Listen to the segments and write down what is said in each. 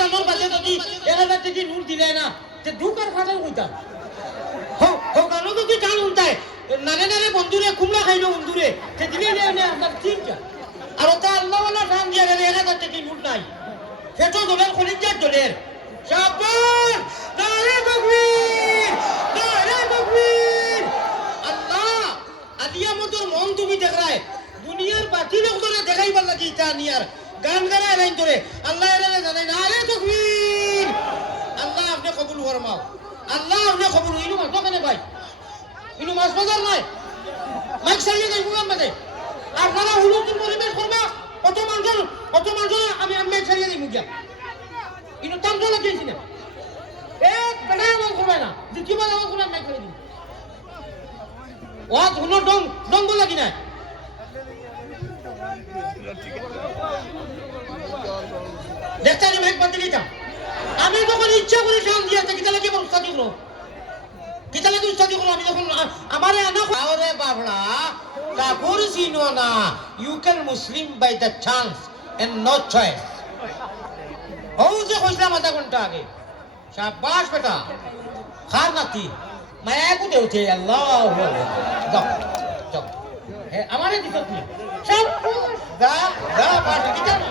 তানোর বাজে যদি এলাকা যদি নূর দিলে না, যে দুকার ফাটাল কইতা হো হো কানো যদি কান উন্তায় নারে নারে বন্ধুরে, কুমড়া খাইলো বন্ধুরে সে দিলে আপনার তিনটা আর ওটা আল্লাহ ওয়ালা ধান দিয়ে গেলে এলাকা থেকে নূর নাই। সে তো দলের খলিজার দলের। সাবান নারে তকবীর নারে তকবীর আল্লাহ আদিয়া মন তুমি দেখায়। দুনিয়ার বাতিল দেখাইবার লাগি তা নিয়ার। গান গানায় লাইন ধরে আল্লাহ ফরমাও আল্লাহ আপনি কবুল ইনু মাছ দোকানে ভাই? ইনু মাছ বাজার নাই? মাইক সারিয়ে দেয় বুগাম বাদে আপনারা হুলুতুল পরিবেশ করবা কত মানুষ কত মানুষ আমি আমি মাইক সারিয়ে দিই মুখিয়া ইনু তাম চলে গেছি না। এক বেটা আমার করবে না দ্বিতীয়বার আমার করে মাইক করে দিই। ও ধুনো ডং ডং লাগি না দেখতে আমি মাইক বাদ দিতাম আমি যখন ইচ্ছা করে টান দিয়ে থাকি তাহলে কি উস্তাদি করো কি তাহলে কি উস্তাদি করো আমি যখন আমারে আনা আরে বাবলা কাপুর চিনো না। You can Muslim by the chance and no choice ও যে কইছিলাম আধা ঘণ্টা আগে শাবাশ বেটা, খার নাতি। মায়া কুতে উঠে আল্লাহ যাও যাও। আমারে দিত কি? শাবাশ দা দা পাটি দিতা না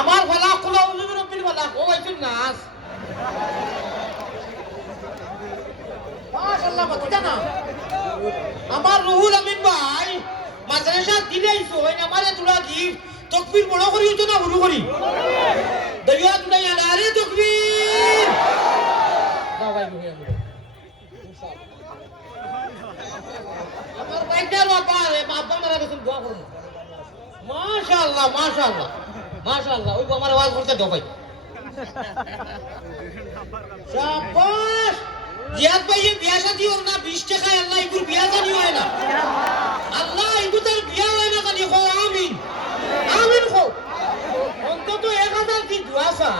আমার গলা খোলা উজুর ও আইছুন নাস মাশাআল্লাহ, বাচ্চা না আমার রুহুল আমিন ভাই, মাদ্রাসা দিলে আইছো হয় আমারে তোরা গিফট তকবীর বড় করি তো না হুরু করি? দইয়া তুলাই আরে তকবীর দাও মারা ওই আমার আওয়াজ করতে দাও শাবাশ জিয়াদ ভাই এই বিয়া শাদী হোক না, বিশ টাকায় আল্লাহ এগুর বিয়া জানি হয় না। আল্লাহ তার বিয়া হয় না খালি কো আমিন। আমিন কো অন্তত এক হাজার কি দুয়াশা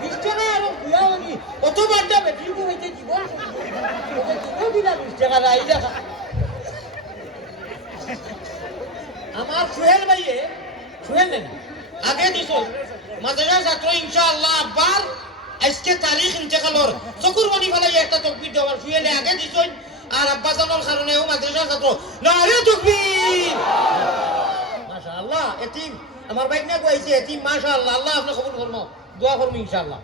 বিশ টাকায় আর বিয়া হয়নি কত বারটা বউ হইতে জীবন দিলা বিশ টাকা রাই দেখা। আমার সুহেল ভাইয়ে, সুহেল নেন আগে দিছো মাদ্রাসা ছাত্র ইনশাআল্লাহ আব্বার আজকে তারিখ ইন্তেকালর চকুর মনি ফেলাই একটা তকবির দেওয়ার ফুয়েলে আগে দিছো আর আব্বা জানার কারণে ও মাদ্রাসা ছাত্র না রে তকবির মাশাআল্লাহ এতিম আমার বাইক না কইছে এতিম মাশাআল্লাহ আল্লাহ আপনি কবুল ফরমাও দোয়া করুন ইনশাআল্লাহ